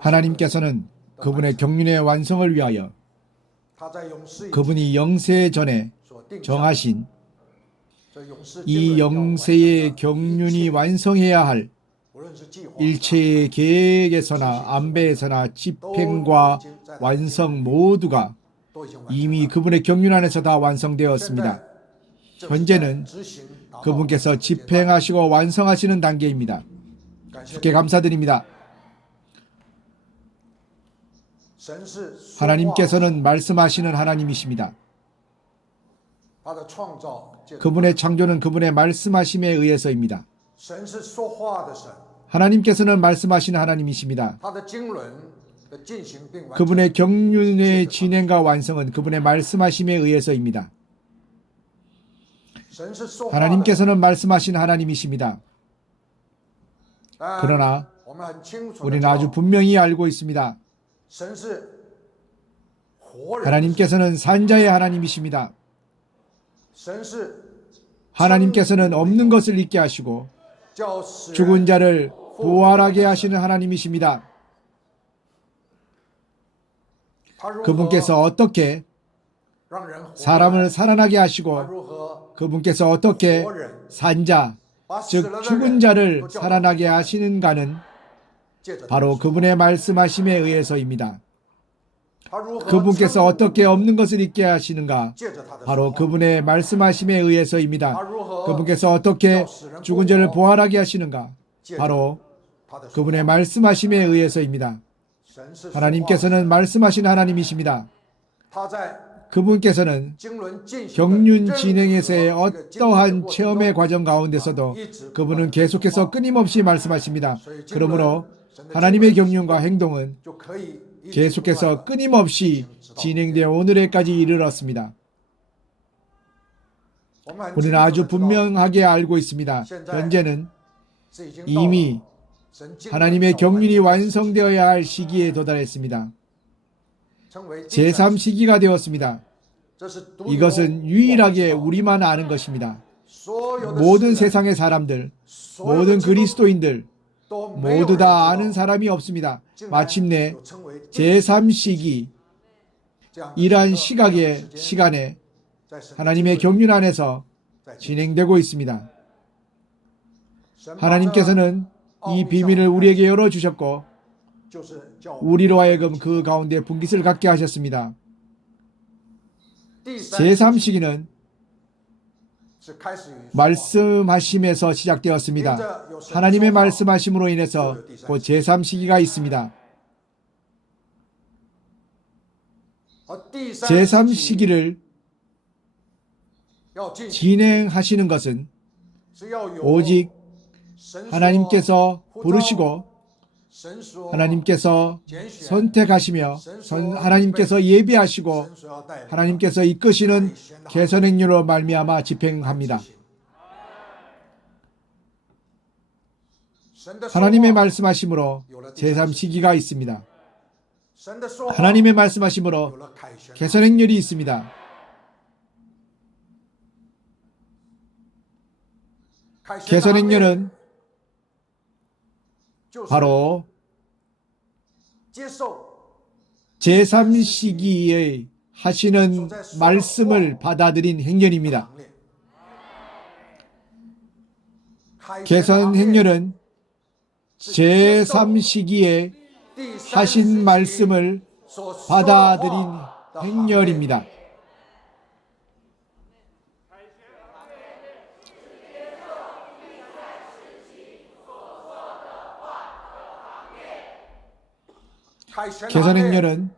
하나님께서는 그분의 경륜의 완성을 위하여 그분이 영세 전에 정하신 이 영세의 경륜이 완성해야 할 일체의 계획에서나 안배에서나 집행과 완성 모두가 이미 그분의 경륜 안에서 다 완성되었습니다. 현재는 그분께서 집행하시고 완성하시는 단계입니다. 주께 감사드립니다. 하나님께서는 말씀하시는 하나님이십니다. 그분의 창조는 그분의 말씀하심에 의해서입니다. 하나님께서는 말씀하시는 하나님이십니다. 그분의 경륜의 진행과 완성은 그분의 말씀하심에 의해서입니다. 하나님께서는 말씀하신 하나님이십니다. 그러나 우리는 아주 분명히 알고 있습니다. 하나님께서는 산자의 하나님이십니다. 하나님께서는 없는 것을 있게 하시고 죽은 자를 부활하게 하시는 하나님이십니다. 그분께서 어떻게 사람을 살아나게 하시고 그분께서 어떻게 산자, 즉 죽은 자를 살아나게 하시는가는 바로 그분의 말씀하심에 의해서입니다. 그분께서 어떻게 없는 것을 있게 하시는가? 바로 그분의 말씀하심에 의해서입니다. 그분께서 어떻게 죽은 자를 부활하게 하시는가? 바로 그분의 말씀하심에 의해서입니다. 하나님께서는 말씀하신 하나님이십니다. 그분께서는 경륜 진행에서의 어떠한 체험의 과정 가운데서도 그분은 계속해서 끊임없이 말씀하십니다. 그러므로 하나님의 경륜과 행동은 계속해서 끊임없이 진행되어 오늘에까지 이르렀습니다. 우리는 아주 분명하게 알고 있습니다. 현재는 이미 하나님의 경륜이 완성되어야 할 시기에 도달했습니다. 제3시기가 되었습니다. 이것은 유일하게 우리만 아는 것입니다. 모든 세상의 사람들, 모든 그리스도인들 모두 다 아는 사람이 없습니다. 마침내 제3시기 이러한 시간에 하나님의 경륜 안에서 진행되고 있습니다. 하나님께서는 이 비밀을 우리에게 열어주셨고 우리로 하여금 그 가운데 분깃을 갖게 하셨습니다. 제3시기는 말씀하심에서 시작되었습니다. 하나님의 말씀하심으로 인해서 곧 제3시기가 있습니다. 제3시기를 진행하시는 것은 오직 하나님께서 부르시고 하나님께서 선택하시며 하나님께서 예비하시고 하나님께서 이끄시는 개선행률로 말미암아 집행합니다. 하나님의 말씀하심으로 제3시기가 있습니다. 하나님의 말씀하심으로 개선행률이 있습니다. 개선행률은 바로 제3시기에 하시는 말씀을 받아들인 행렬입니다. 개선 행렬은 제3시기에 하신 말씀을 받아들인 행렬입니다. 개선 행렬은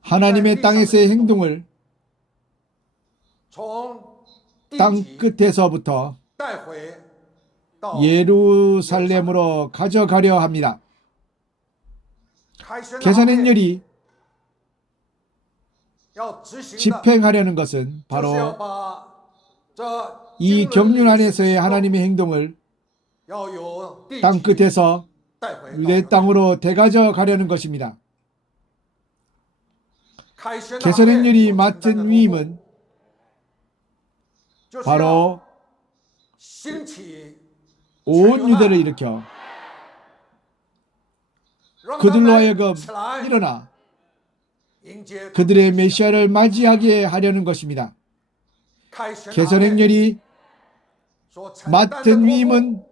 하나님의 땅에서의 행동을 땅 끝에서부터 예루살렘으로 가져가려 합니다. 개선 행렬이 집행하려는 것은 바로 이 경륜 안에서의 하나님의 행동을 땅 끝에서 유대 땅으로 되가져 가려는 것입니다. 개선 행렬이 맡은 위임은 바로 온 유대를 일으켜 그들로 하여금 일어나 그들의 메시아를 맞이하게 하려는 것입니다. 개선행렬이 맡은 위임은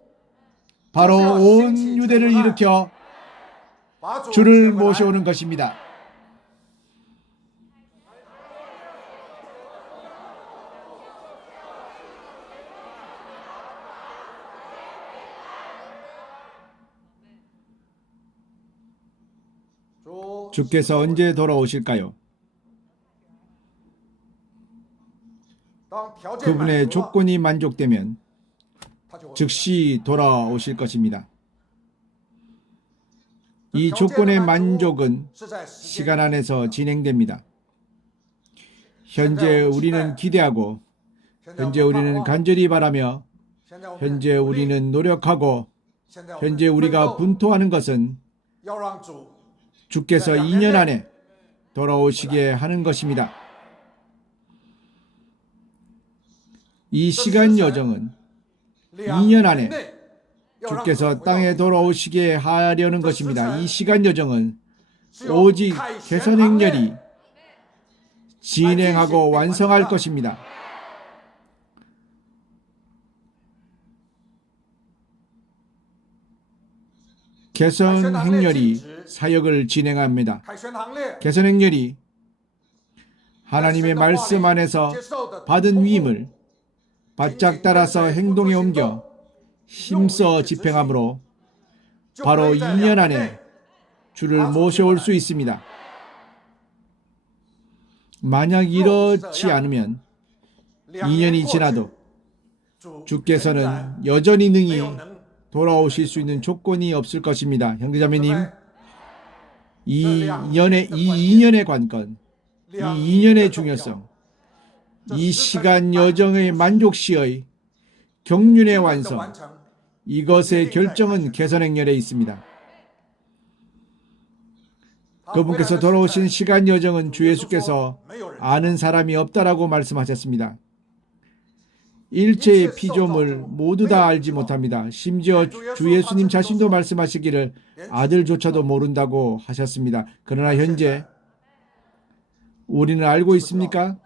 바로 온 유대를 일으켜 주를 모셔오는 것입니다. 주께서 언제 돌아오실까요? 그분의 조건이 만족되면 즉시 돌아오실 것입니다. 이 조건의 만족은 시간 안에서 진행됩니다. 현재 우리는 기대하고, 현재 우리는 간절히 바라며, 현재 우리는 노력하고, 현재 우리가 분투하는 것은 주께서 2년 안에 돌아오시게 하는 것입니다. 이 시간 여정은 2년 안에 주께서 땅에 돌아오시게 하려는 것입니다. 이 시간 여정은 오직 개선행렬이 진행하고 완성할 것입니다. 개선행렬이 사역을 진행합니다. 개선행렬이 하나님의 말씀 안에서 받은 위임을 바짝 따라서 행동에 옮겨 힘써 집행함으로 바로 2년 안에 주를 모셔올 수 있습니다. 만약 이렇지 않으면 2년이 지나도 주께서는 여전히 능히 돌아오실 수 있는 조건이 없을 것입니다. 형제자매님, 이 2년의 관건, 이 2년의 중요성, 이 시간 여정의 만족시의 경륜의 완성, 이것의 결정은 개선행렬에 있습니다. 그분께서 돌아오신 시간 여정은 주 예수께서 아는 사람이 없다라고 말씀하셨습니다. 일체의 피조물 모두 다 알지 못합니다. 심지어 주 예수님 자신도 말씀하시기를 아들조차도 모른다고 하셨습니다. 그러나 현재 우리는 알고 있습니까?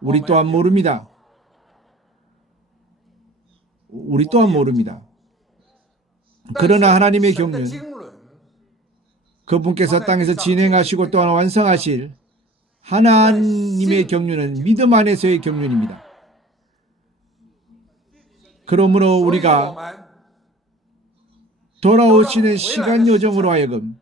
우리 또한 모릅니다. 우리 또한 모릅니다. 그러나 하나님의 경륜, 그분께서 땅에서 진행하시고 또한 완성하실 하나님의 경륜은 믿음 안에서의 경륜입니다. 그러므로 우리가 돌아오시는 시간 여정으로 하여금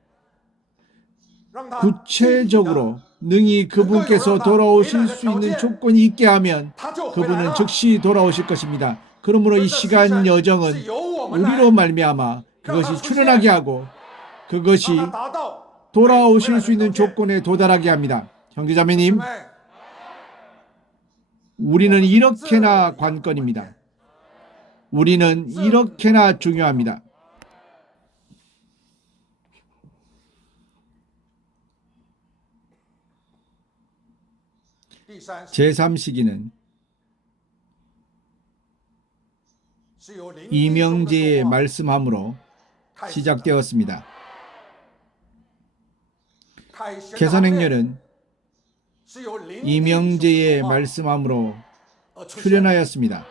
구체적으로 능히 그분께서 돌아오실 수 있는 조건이 있게 하면 그분은 즉시 돌아오실 것입니다. 그러므로 이 시간 여정은 우리로 말미암아 그것이 출현하게 하고 그것이 돌아오실 수 있는 조건에 도달하게 합니다. 형제자매님, 우리는 이렇게나 관건입니다. 우리는 이렇게나 중요합니다. 제3시기는 이명제의 말씀함으로 시작되었습니다. 개선행렬은 이명제의 말씀함으로 출현하였습니다.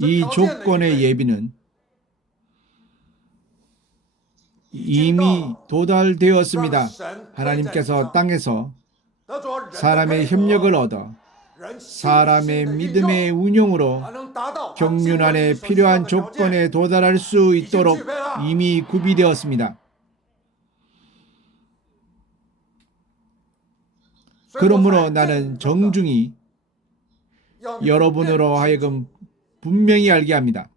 이 조건의 예비는 이미 도달되었습니다. 하나님께서 땅에서 사람의 협력을 얻어 사람의 믿음의 운용으로 경륜 안에 필요한 조건에 도달할 수 있도록 이미 구비되었습니다. 그러므로 나는 정중히 여러분으로 하여금 분명히 알게 합니다.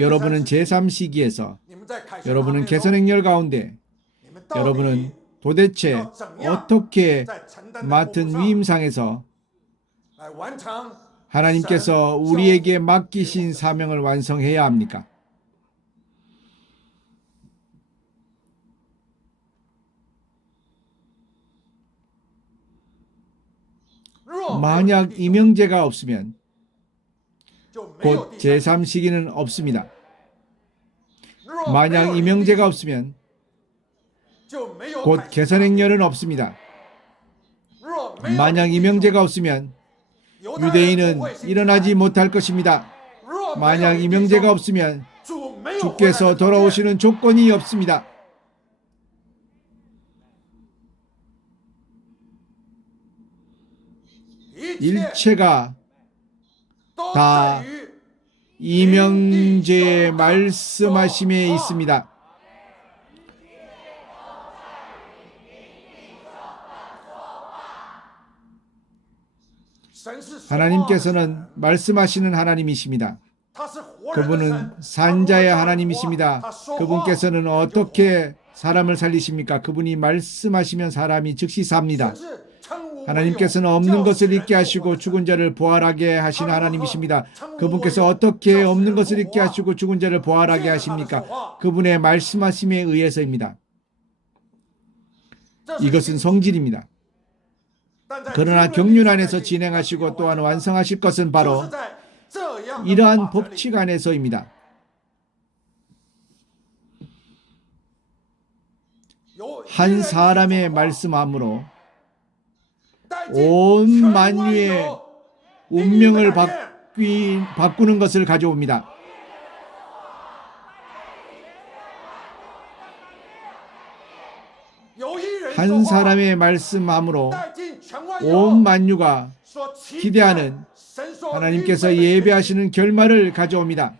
여러분은 제3시기에서, 여러분은 개선행렬 가운데, 여러분은 도대체 어떻게 맡은 위임상에서 하나님께서 우리에게 맡기신 사명을 완성해야 합니까? 만약 이명제가 없으면 곧 제3시기는 없습니다. 만약 이명제가 없으면 곧 개선행렬은 없습니다. 만약 이명제가 없으면 유대인은 일어나지 못할 것입니다. 만약 이명제가 없으면 주께서 돌아오시는 조건이 없습니다. 일체가 다 이명제의 말씀하심에 있습니다. 하나님께서는 말씀하시는 하나님이십니다. 그분은 산자의 하나님이십니다. 그분께서는 어떻게 사람을 살리십니까? 그분이 말씀하시면 사람이 즉시 삽니다. 하나님께서는 없는 것을 있게 하시고 죽은 자를 부활하게 하시는 하나님이십니다. 그분께서 어떻게 없는 것을 있게 하시고 죽은 자를 부활하게 하십니까? 그분의 말씀하심에 의해서입니다. 이것은 성질입니다. 그러나 경륜 안에서 진행하시고 또한 완성하실 것은 바로 이러한 법칙 안에서입니다. 한 사람의 말씀함으로 온 만유의 운명을 바꾸는 것을 가져옵니다. 한 사람의 말씀함으로 온 만유가 기대하는 하나님께서 예배하시는 결말을 가져옵니다.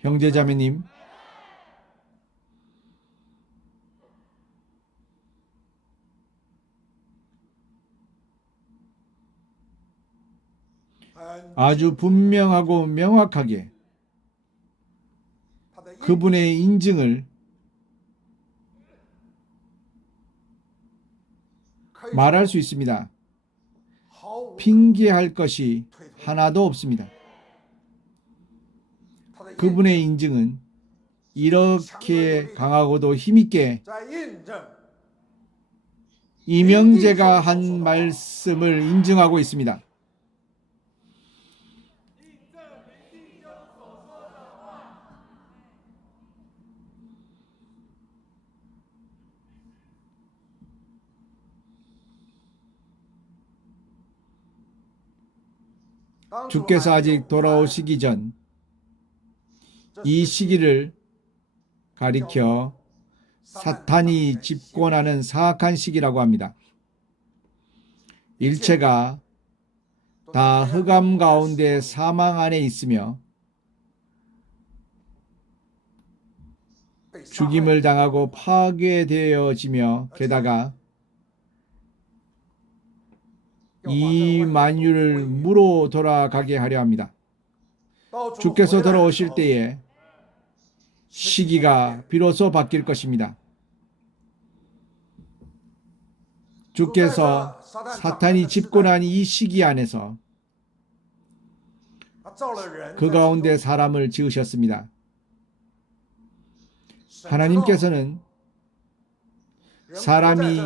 형제자매님, 아주 분명하고 명확하게 그분의 인증을 말할 수 있습니다. 핑계할 것이 하나도 없습니다. 그분의 인증은 이렇게 강하고도 힘있게 이명제가 한 말씀을 인증하고 있습니다. 주께서 아직 돌아오시기 전 이 시기를 가리켜 사탄이 집권하는 사악한 시기라고 합니다. 일체가 다 흑암 가운데 사망 안에 있으며 죽임을 당하고 파괴되어지며 게다가 이 만유를 무로 돌아가게 하려 합니다. 주께서 돌아오실 때에 시기가 비로소 바뀔 것입니다. 주께서 사탄이 집권한 이 시기 안에서 그 가운데 사람을 지으셨습니다. 하나님께서는 사람이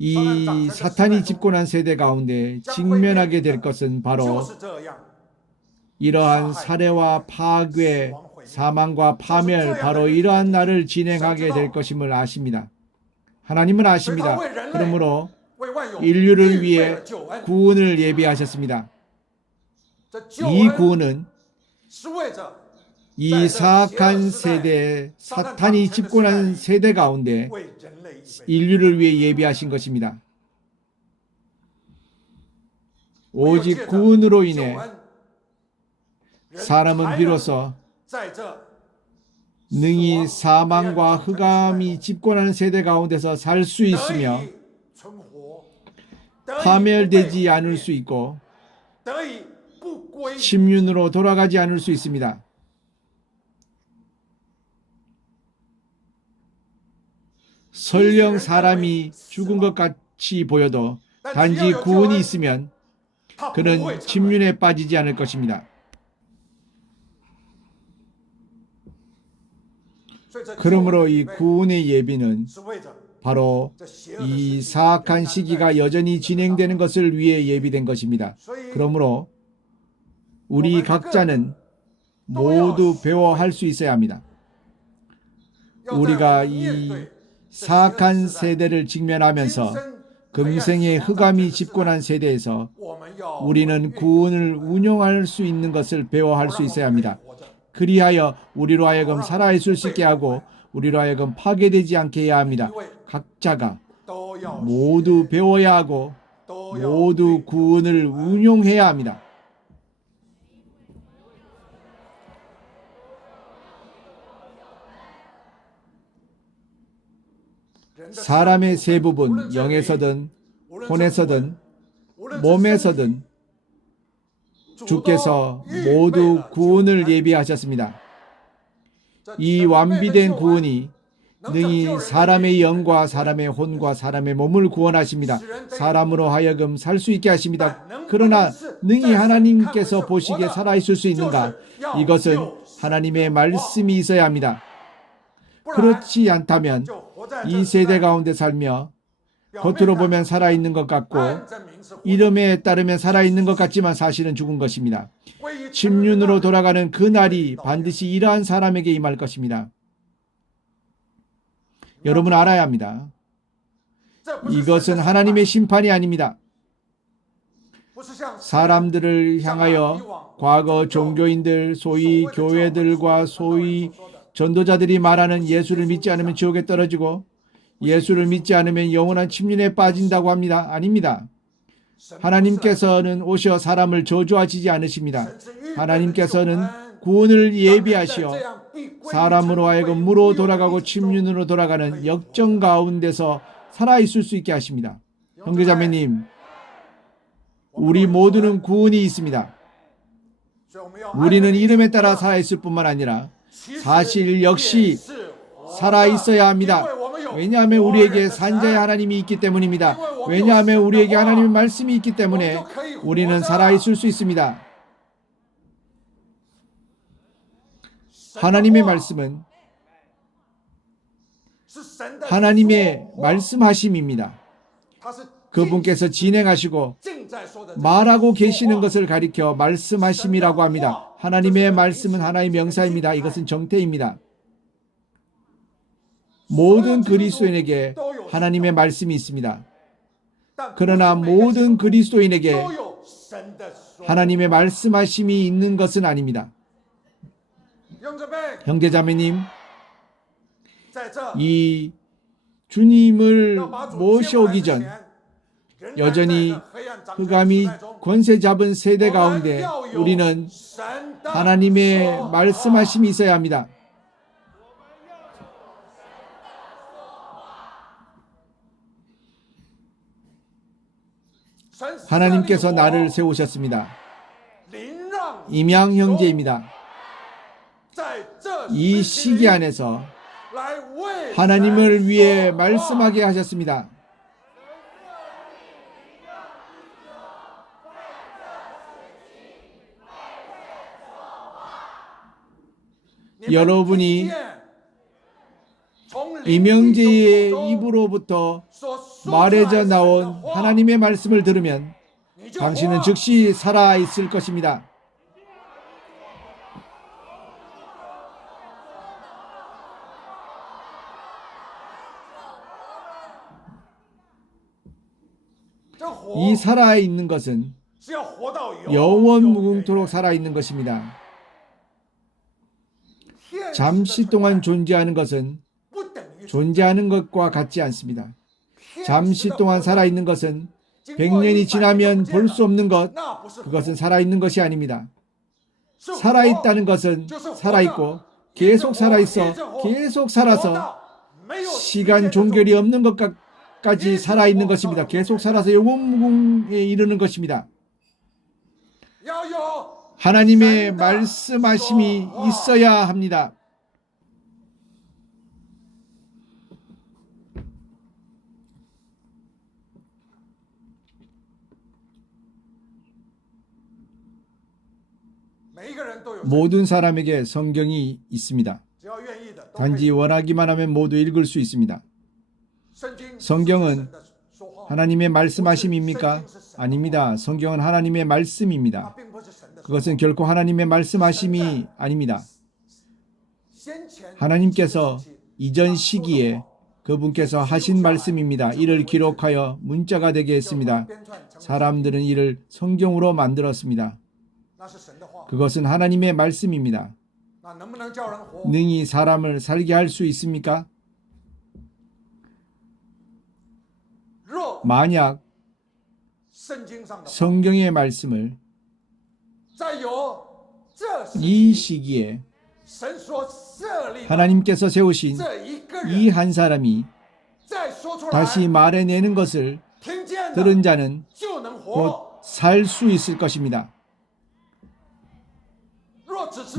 이 사탄이 집권한 세대 가운데 직면하게 될 것은 바로 이러한 살해와 파괴, 사망과 파멸, 바로 이러한 날을 진행하게 될 것임을 아십니다. 하나님은 아십니다. 그러므로 인류를 위해 구원을 예비하셨습니다. 이 구원은 이 사악한 세대, 사탄이 집권한 세대 가운데 인류를 위해 예비하신 것입니다. 오직 구원으로 인해 사람은 비로소 능히 사망과 흑암이 집권하는 세대 가운데서 살 수 있으며 파멸되지 않을 수 있고 침륜으로 돌아가지 않을 수 있습니다. 설령 사람이 죽은 것 같이 보여도 단지 구원이 있으면 그는 침륜에 빠지지 않을 것입니다. 그러므로 이 구원의 예비는 바로 이 사악한 시기가 여전히 진행되는 것을 위해 예비된 것입니다. 그러므로 우리 각자는 모두 배워할 수 있어야 합니다. 우리가 이 사악한 세대를 직면하면서 금생의 흑암이 집권한 세대에서 우리는 구원을 운용할 수 있는 것을 배워할 수 있어야 합니다. 그리하여 우리로 하여금 살아있을 수 있게 하고 우리로 하여금 파괴되지 않게 해야 합니다. 각자가 모두 배워야 하고 모두 구원을 운용해야 합니다. 사람의 세 부분, 영에서든 혼에서든 몸에서든 주께서 모두 구원을 예비하셨습니다. 이 완비된 구원이 능히 사람의 영과 사람의 혼과 사람의 몸을 구원하십니다. 사람으로 하여금 살 수 있게 하십니다. 그러나 능히 하나님께서 보시기에 살아있을 수 있는가? 이것은 하나님의 말씀이 있어야 합니다. 그렇지 않다면 이 세대 가운데 살며 겉으로 보면 살아있는 것 같고 이름에 따르면 살아있는 것 같지만 사실은 죽은 것입니다. 침륜으로 돌아가는 그 날이 반드시 이러한 사람에게 임할 것입니다. 여러분 알아야 합니다. 이것은 하나님의 심판이 아닙니다. 사람들을 향하여 과거 종교인들, 소위 교회들과 소위 전도자들이 말하는 예수를 믿지 않으면 지옥에 떨어지고 예수를 믿지 않으면 영원한 침륜에 빠진다고 합니다. 아닙니다. 하나님께서는 오셔 사람을 저주하시지 않으십니다. 하나님께서는 구원을 예비하시어 사람으로 하여금 무로 돌아가고 침륜으로 돌아가는 역정 가운데서 살아있을 수 있게 하십니다. 형제자매님, 우리 모두는 구원이 있습니다. 우리는 이름에 따라 살아있을 뿐만 아니라 사실 역시 살아있어야 합니다. 왜냐하면 우리에게 산자의 하나님이 있기 때문입니다. 왜냐하면 우리에게 하나님의 말씀이 있기 때문에 우리는 살아있을 수 있습니다. 하나님의 말씀은 하나님의 말씀하심입니다. 그분께서 진행하시고 말하고 계시는 것을 가리켜 말씀하심이라고 합니다. 하나님의 말씀은 하나의 명사입니다. 이것은 정태입니다. 모든 그리스도인에게 하나님의 말씀이 있습니다. 그러나 모든 그리스도인에게 하나님의 말씀하심이 있는 것은 아닙니다. 형제자매님, 이 주님을 모셔오기 전 여전히 흑암이 권세 잡은 세대 가운데 우리는 하나님의 말씀하심이 있어야 합니다. 하나님께서 나를 세우셨습니다. 임양 형제입니다. 이 시기 안에서 하나님을 위해 말씀하게 하셨습니다. 여러분이 임영재의 입으로부터 말해져 나온 하나님의 말씀을 들으면 당신은 즉시 살아있을 것입니다. 이 살아있는 것은 영원 무궁토록 살아있는 것입니다. 잠시 동안 존재하는 것은 존재하는 것과 같지 않습니다. 잠시 동안 살아있는 것은 100년이 지나면 볼 수 없는 것, 그것은 살아있는 것이 아닙니다. 살아있다는 것은 살아있고 계속 살아있어 계속 살아서 시간 종결이 없는 것까지 살아있는 것입니다. 계속 살아서 영원무궁에 이르는 것입니다. 하나님의 말씀하심이 있어야 합니다. 모든 사람에게 성경이 있습니다. 단지 원하기만 하면 모두 읽을 수 있습니다. 성경은 하나님의 말씀하심입니까? 아닙니다. 성경은 하나님의 말씀입니다. 그것은 결코 하나님의 말씀하심이 아닙니다. 하나님께서 이전 시기에 그분께서 하신 말씀입니다. 이를 기록하여 문자가 되게 했습니다. 사람들은 이를 성경으로 만들었습니다. 그것은 하나님의 말씀입니다. 능히 사람을 살게 할 수 있습니까? 만약 성경의 말씀을 이 시기에 하나님께서 세우신 이 한 사람이 다시 말해내는 것을 들은 자는 곧 살 수 있을 것입니다.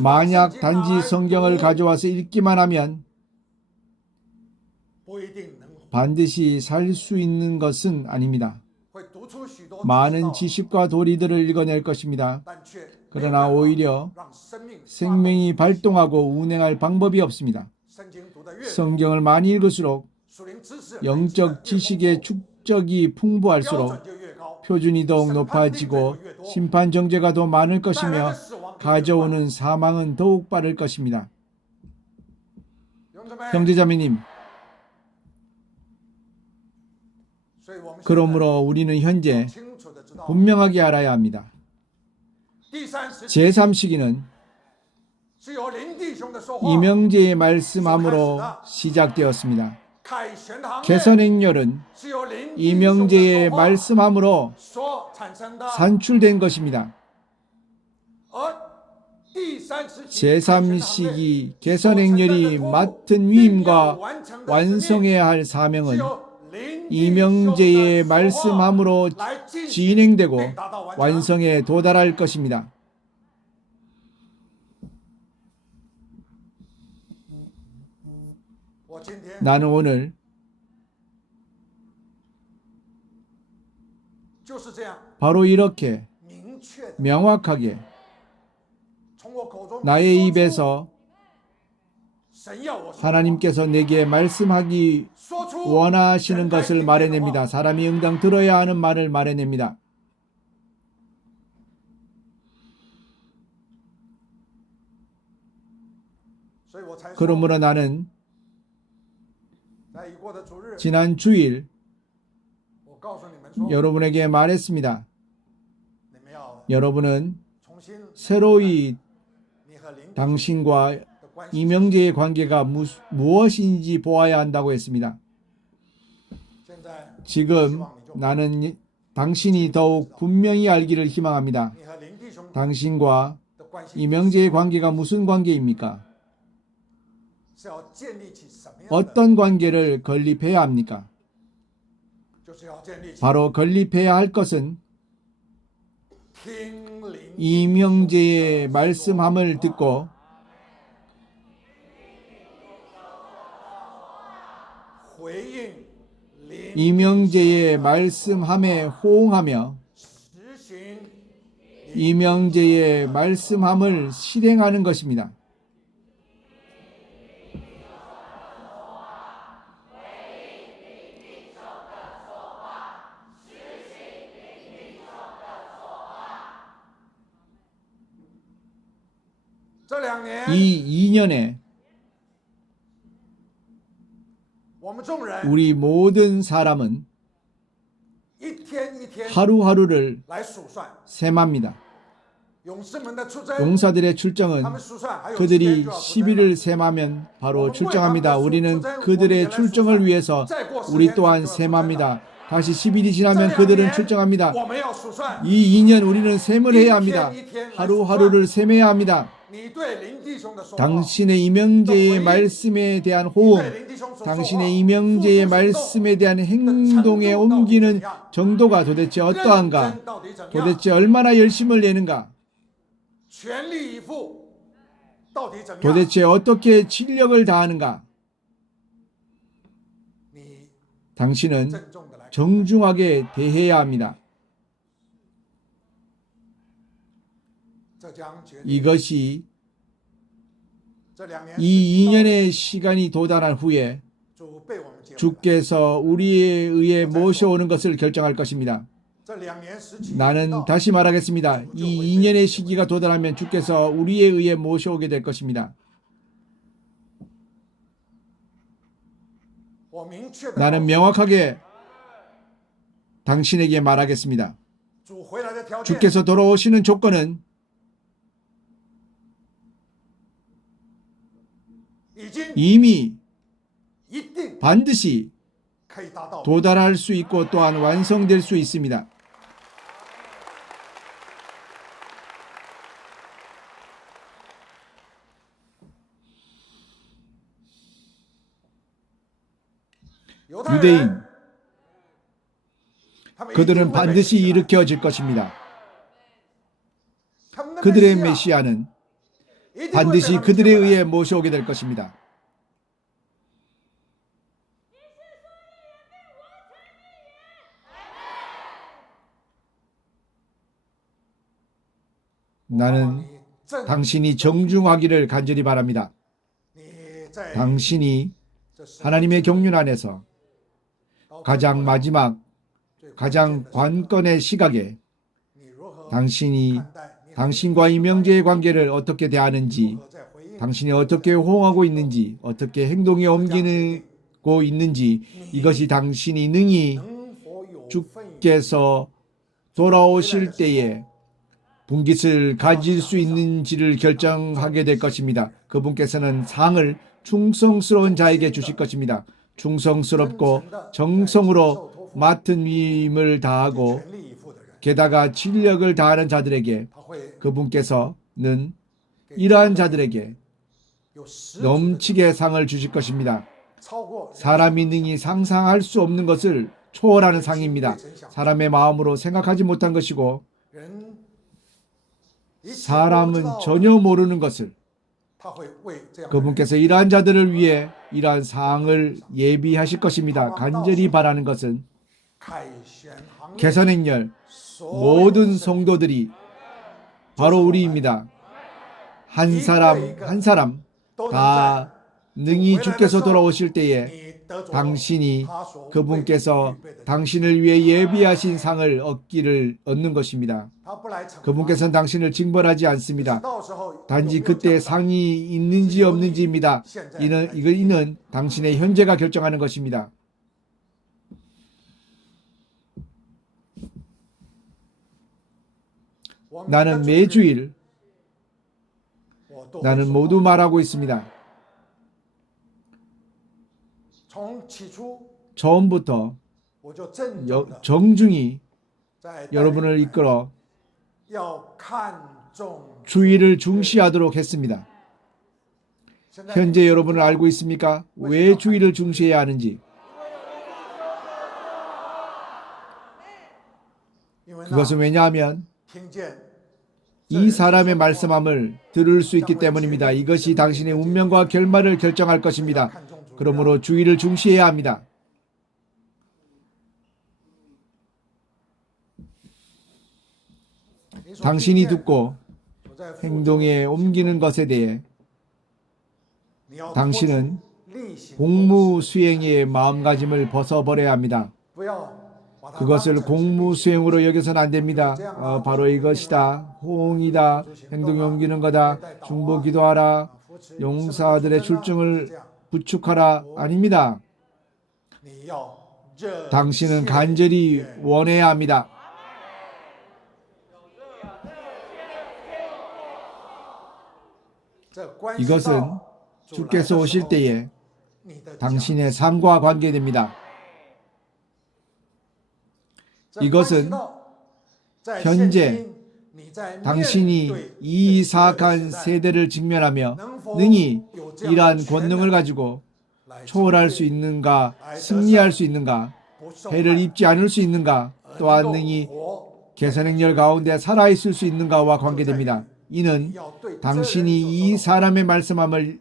만약 단지 성경을 가져와서 읽기만 하면 반드시 살 수 있는 것은 아닙니다. 많은 지식과 도리들을 읽어낼 것입니다. 그러나 오히려 생명이 발동하고 운행할 방법이 없습니다. 성경을 많이 읽을수록 영적 지식의 축적이 풍부할수록 표준이 더욱 높아지고 심판 정죄가 더 많을 것이며 가져오는 사망은 더욱 빠를 것입니다. 형제자매님, 그러므로 우리는 현재 분명하게 알아야 합니다. 제3시기는 이명제의 말씀함으로 시작되었습니다. 개선행렬은 이명제의 말씀함으로 산출된 것입니다. 제3시기 개선행렬이 맡은 위임과 완성해야 할 사명은 이명제의 말씀함으로 진행되고 완성에 도달할 것입니다. 나는 오늘 바로 이렇게 명확하게 나의 입에서 하나님께서 내게 말씀하기 원하시는 것을 말해냅니다. 사람이 응당 들어야 하는 말을 말해냅니다. 그러므로 나는 지난 주일 여러분에게 말했습니다. 여러분은 새로이 당신과 이명제의 관계가 무엇인지 보아야 한다고 했습니다. 지금 나는 당신이 더욱 분명히 알기를 희망합니다. 당신과 이명제의 관계가 무슨 관계입니까? 어떤 관계를 건립해야 합니까? 바로 건립해야 할 것은 이명제의 말씀함을 듣고 이명제의 말씀함에 호응하며 이명제의 말씀함을 실행하는 것입니다. 이 2년에 우리 모든 사람은 하루하루를 셈합니다. 용사들의 출정은 그들이 10일을 셈하면 바로 출정합니다. 우리는 그들의 출정을 위해서 우리 또한 셈합니다. 다시 10일이 지나면 그들은 출정합니다. 이 2년 우리는 셈을 해야 합니다. 하루하루를 셈해야 합니다. 당신의 이명제의 말씀에 대한 호응, 당신의 이명제의 말씀에 대한 행동에 옮기는 정도가 도대체 어떠한가? 도대체 얼마나 열심을 내는가? 도대체 어떻게 진력을 다하는가? 당신은 정중하게 대해야 합니다. 이것이 이 2년의 시간이 도달한 후에 주께서 우리에 의해 모셔오는 것을 결정할 것입니다. 나는 다시 말하겠습니다. 이 2년의 시기가 도달하면 주께서 우리에 의해 모셔오게 될 것입니다. 나는 명확하게 당신에게 말하겠습니다. 주께서 돌아오시는 조건은 이미 반드시 도달할 수 있고 또한 완성될 수 있습니다. 유대인, 그들은 반드시 일으켜질 것입니다. 그들의 메시아는 반드시 그들에 의해 모셔오게 될 것입니다. 나는 당신이 정중하기를 간절히 바랍니다. 당신이 하나님의 경륜 안에서 가장 마지막, 가장 관건의 시각에 당신이 당신과 이 명제의 관계를 어떻게 대하는지, 당신이 어떻게 호응하고 있는지, 어떻게 행동에 옮기고 있는지, 이것이 당신이 능히 주께서 돌아오실 때에 분깃을 가질 수 있는지를 결정하게 될 것입니다. 그분께서는 상을 충성스러운 자에게 주실 것입니다. 충성스럽고 정성으로 맡은 위임을 다하고 게다가 진력을 다하는 자들에게 그분께서는 이러한 자들에게 넘치게 상을 주실 것입니다. 사람이 능히 상상할 수 없는 것을 초월하는 상입니다. 사람의 마음으로 생각하지 못한 것이고 사람은 전혀 모르는 것을 그분께서 이러한 자들을 위해 이러한 상을 예비하실 것입니다. 간절히 바라는 것은 개선행렬 모든 성도들이 바로 우리입니다. 한 사람 한 사람 다 능히 주께서 돌아오실 때에 당신이 그분께서 당신을 위해 예비하신 상을 얻는 것입니다. 그분께서는 당신을 징벌하지 않습니다. 단지 그때 상이 있는지 없는지입니다. 이는 당신의 현재가 결정하는 것입니다. 나는 매주일 나는 모두 말하고 있습니다. 처음부터 정중히 여러분을 이끌어 주의를 중시하도록 했습니다. 현재 여러분을 알고 있습니까? 왜 주의를 중시해야 하는지. 그것은 왜냐하면 이 사람의 말씀함을 들을 수 있기 때문입니다. 이것이 당신의 운명과 결말을 결정할 것입니다. 그러므로 주의를 중시해야 합니다. 당신이 듣고 행동에 옮기는 것에 대해 당신은 공무 수행의 마음가짐을 벗어버려야 합니다. 그것을 공무 수행으로 여겨서는 안 됩니다. 바로 이것이다. 호응이다. 행동에 옮기는 거다. 중보 기도하라. 용사들의 출중을 부축하라. 아닙니다. 당신은 간절히 원해야 합니다. 이것은 주께서 오실 때에 당신의 삶과 관계됩니다. 이것은 현재 당신이 이 사악한 세대를 직면하며 능히 이러한 권능을 가지고 초월할 수 있는가, 승리할 수 있는가, 해를 입지 않을 수 있는가, 또한 능히 개선행렬 가운데 살아있을 수 있는가와 관계됩니다. 이는 당신이 이 사람의 말씀함을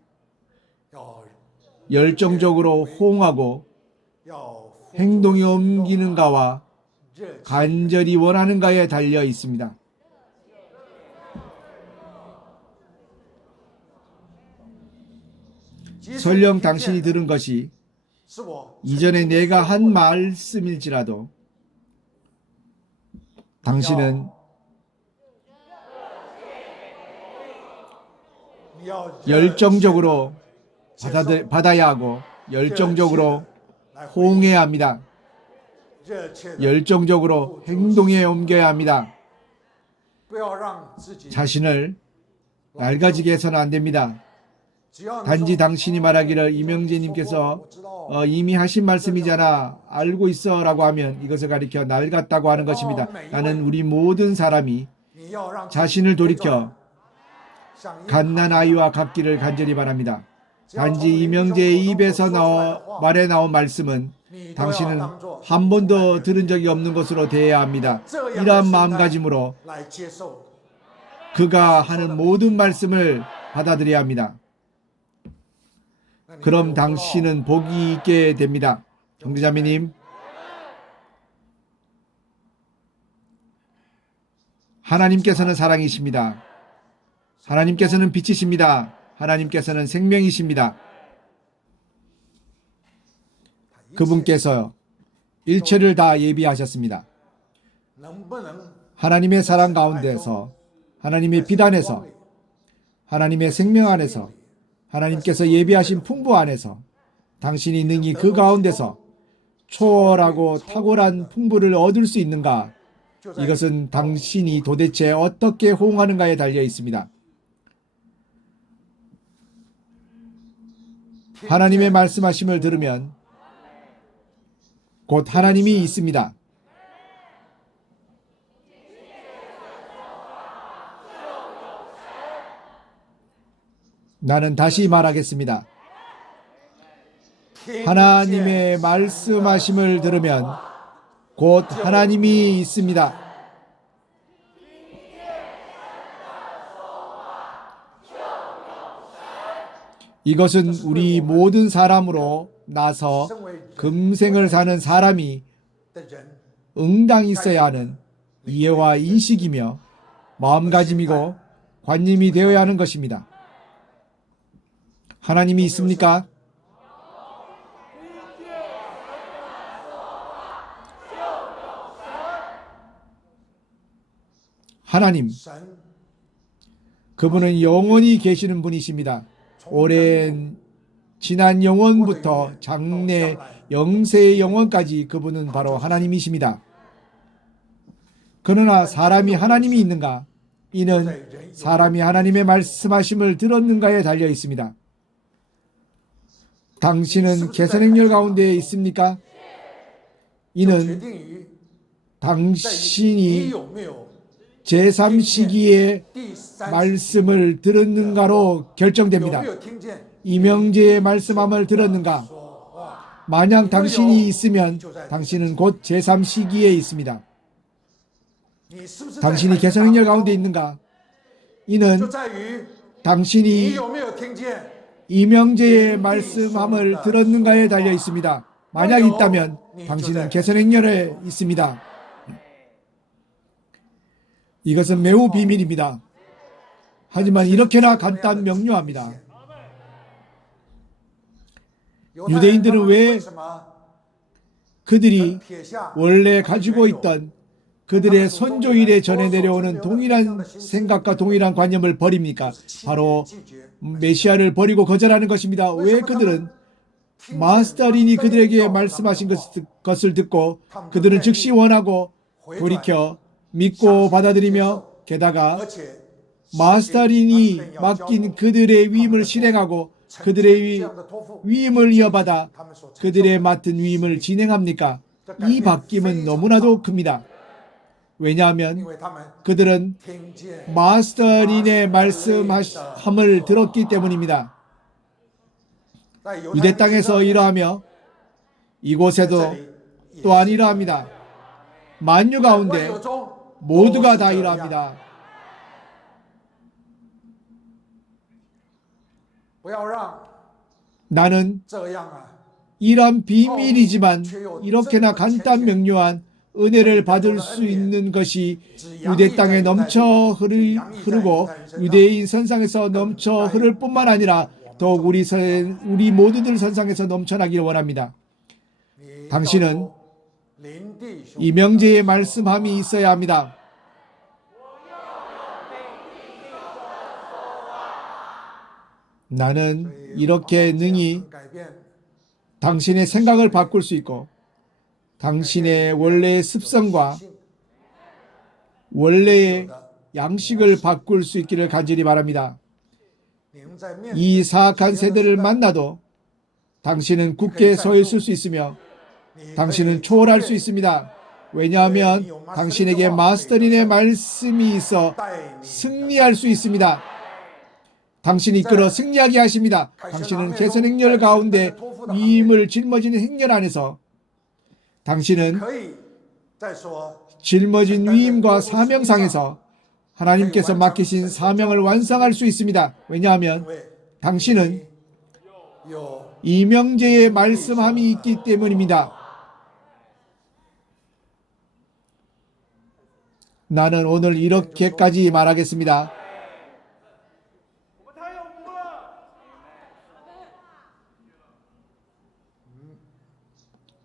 열정적으로 호응하고 행동에 옮기는가와 간절히 원하는가에 달려 있습니다. 설령 당신이 들은 것이 이전에 내가 한 말씀일지라도 당신은 열정적으로 받아야 하고 열정적으로 호응해야 합니다. 열정적으로 행동에 옮겨야 합니다. 자신을 낡아지게 해서는 안 됩니다. 단지 당신이 말하기를 이명재님께서 이미 하신 말씀이잖아, 알고 있어 라고 하면 이것을 가리켜 낡았다고 하는 것입니다. 나는 우리 모든 사람이 자신을 돌이켜 갓난 아이와 같기를 간절히 바랍니다. 단지 이명재의 입에서 말에 나온 말씀은 당신은 한 번도 들은 적이 없는 것으로 대해야 합니다. 이러한 마음가짐으로 그가 하는 모든 말씀을 받아들여야 합니다. 그럼 당신은 복이 있게 됩니다. 형제자매님, 하나님께서는 사랑이십니다. 하나님께서는 빛이십니다. 하나님께서는 생명이십니다. 그분께서 일체를 다 예비하셨습니다. 하나님의 사랑 가운데서, 하나님의 빛 안에서, 하나님의 생명 안에서, 하나님께서 예비하신 풍부 안에서 당신이 능히 그 가운데서 초월하고 탁월한 풍부를 얻을 수 있는가? 이것은 당신이 도대체 어떻게 호응하는가에 달려 있습니다. 하나님의 말씀하심을 들으면 곧 하나님이 있습니다. 나는 다시 말하겠습니다. 하나님의 말씀하심을 들으면 곧 하나님이 있습니다. 이것은 우리 모든 사람으로 나서 금생을 사는 사람이 응당 있어야 하는 이해와 인식이며 마음가짐이고 관념이 되어야 하는 것입니다. 하나님이 있습니까? 하나님, 그분은 영원히 계시는 분이십니다. 오랜 지난 영원부터 장래 영세의 영원까지 그분은 바로 하나님이십니다. 그러나 사람이 하나님이 있는가? 이는 사람이 하나님의 말씀하심을 들었는가에 달려 있습니다. 당신은 개선행렬 가운데 있습니까? 이는 당신이 제3시기의 말씀을 들었는가로 결정됩니다. 이명재의 말씀함을 들었는가? 만약 당신이 있으면 당신은 곧 제3시기에 있습니다. 당신이 개선행렬 가운데 있는가? 이는 당신이 이명재의 말씀함을 들었는가에 달려 있습니다. 만약 있다면 당신은 개선행렬에 있습니다. 이것은 매우 비밀입니다. 하지만 이렇게나 간단 명료합니다. 유대인들은 왜 그들이 원래 가지고 있던 그들의 선조일에 전해 내려오는 동일한 생각과 동일한 관념을 버립니까? 바로 메시아를 버리고 거절하는 것입니다. 왜 그들은 마스터린이 그들에게 말씀하신 것을 듣고 그들은 즉시 원하고 돌이켜 믿고 받아들이며 게다가 마스터린이 맡긴 그들의 위임을 실행하고 그들의 위임을 이어받아 그들의 맡은 위임을 진행합니까? 이 바뀜은 너무나도 큽니다. 왜냐하면 그들은 마스터린의 말씀함을 들었기 때문입니다. 유대 땅에서 이러하며 이곳에도 또한 이러합니다. 만유 가운데 모두가 다 이러합니다. 나는 这样啊， 이런 비밀이지만 이렇게나 간단 명료한 은혜를 받을 수 있는 것이 유대 땅에 넘쳐 흐르고 유대인 선상에서 넘쳐 흐를 뿐만 아니라 더욱 우리 모두들 선상에서 넘쳐나기를 원합니다. 당신은 이명제의 말씀함이 있어야 합니다. 나는 이렇게 능히 당신의 생각을 바꿀 수 있고 당신의 원래의 습성과 원래의 양식을 바꿀 수 있기를 간절히 바랍니다. 이 사악한 세대를 만나도 당신은 굳게 서 있을 수 있으며 당신은 초월할 수 있습니다. 왜냐하면 당신에게 마스터린의 말씀이 있어 승리할 수 있습니다. 당신이 이끌어 승리하게 하십니다. 당신은 개선 행렬 가운데 위임을 짊어지는 행렬 안에서 당신은 짊어진 위임과 사명상에서 하나님께서 맡기신 사명을 완성할 수 있습니다. 왜냐하면 당신은 이명제의 말씀함이 있기 때문입니다. 나는 오늘 이렇게까지 말하겠습니다.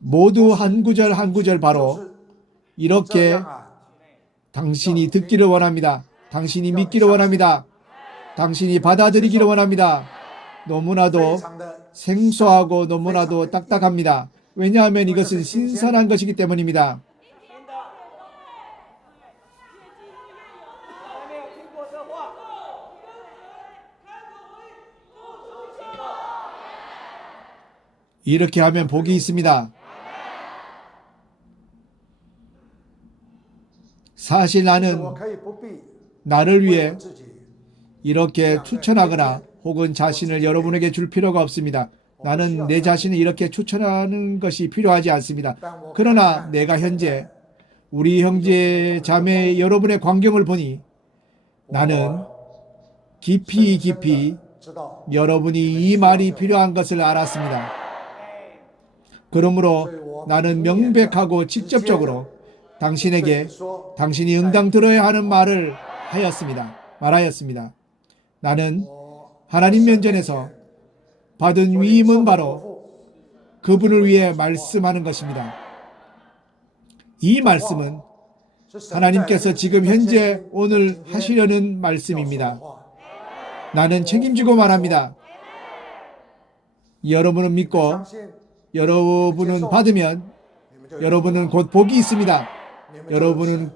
모두 한 구절 한 구절 바로 이렇게 당신이 듣기를 원합니다. 당신이 믿기를 원합니다. 당신이 받아들이기를 원합니다. 너무나도 생소하고 너무나도 딱딱합니다. 왜냐하면 이것은 신선한 것이기 때문입니다. 이렇게 하면 복이 있습니다. 사실 나는 나를 위해 이렇게 추천하거나 혹은 자신을 여러분에게 줄 필요가 없습니다. 나는 내 자신을 이렇게 추천하는 것이 필요하지 않습니다. 그러나 내가 현재 우리 형제 자매 여러분의 광경을 보니 나는 깊이 여러분이 이 말이 필요한 것을 알았습니다. 그러므로 나는 명백하고 직접적으로 당신에게 당신이 응당 들어야 하는 말을 말하였습니다. 나는 하나님 면전에서 받은 위임은 바로 그분을 위해 말씀하는 것입니다. 이 말씀은 하나님께서 지금 현재 오늘 하시려는 말씀입니다. 나는 책임지고 말합니다. 여러분은 믿고 여러분은 받으면 여러분은 곧 복이 있습니다. 여러분은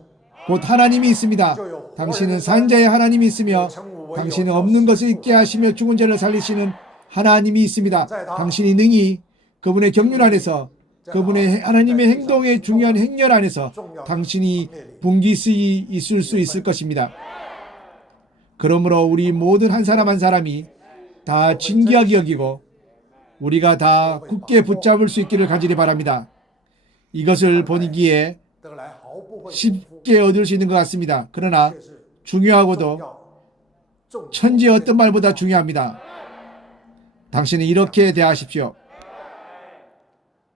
곧 하나님이 있습니다. 당신은 산자의 하나님이 있으며 당신은 없는 것을 있게 하시며 죽은 자를 살리시는 하나님이 있습니다. 당신이 능히 그분의 경륜 안에서 그분의 하나님의 행동의 중요한 행렬 안에서 당신이 분깃이 있을 수 있을 것입니다. 그러므로 우리 모든 한 사람 한 사람이 다 진귀하게 여기고 우리가 다 굳게 붙잡을 수 있기를 간절히 바랍니다. 이것을 보기에 쉽게 얻을 수 있는 것 같습니다. 그러나 중요하고도 천지의 어떤 말보다 중요합니다. 당신은 이렇게 대하십시오.